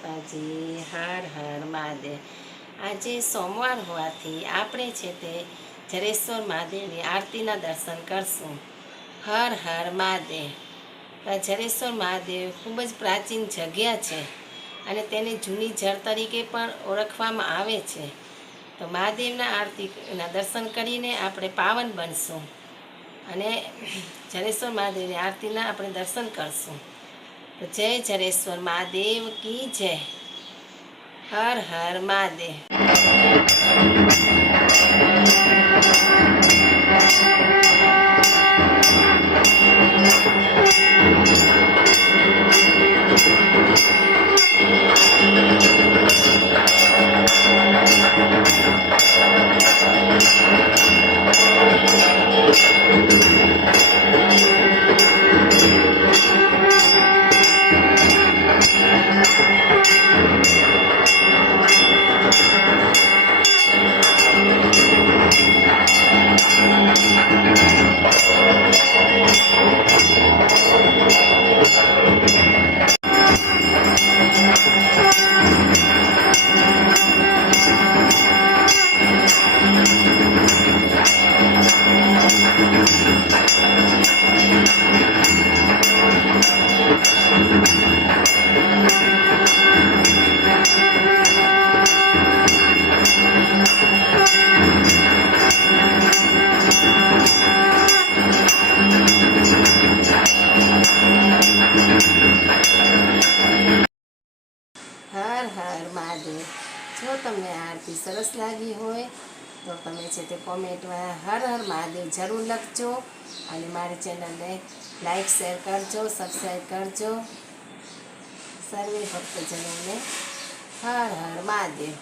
માતાજી, હર હર મહાદેવ। આજે સોમવાર હોવાથી આપણે છે તે જરેશ્વર મહાદેવની આરતીના દર્શન કરશું। હર હર મહાદેવ। જરેશ્વર મહાદેવ ખૂબ જ પ્રાચીન જગ્યા છે અને તેને જૂની જળ તરીકે પણ ઓળખવામાં આવે છે। તો મહાદેવના આરતીના દર્શન કરીને આપણે પાવન બનશું અને જરેશ્વર મહાદેવની આરતીના આપણે દર્શન કરશું। તો જય જરેશ્વર મહાદેવ की जय। हर हर महादेव। हर हर महादेव। जो तमने आरती सरस लगी होय तो तमे छे ते कॉमेंट में हर हर महादेव जरूर लखजो और मारी चेनल ने लाइक शेर करजो, सब्सक्राइब करजो। सर्वे भक्तजनों ने हर हर महादेव।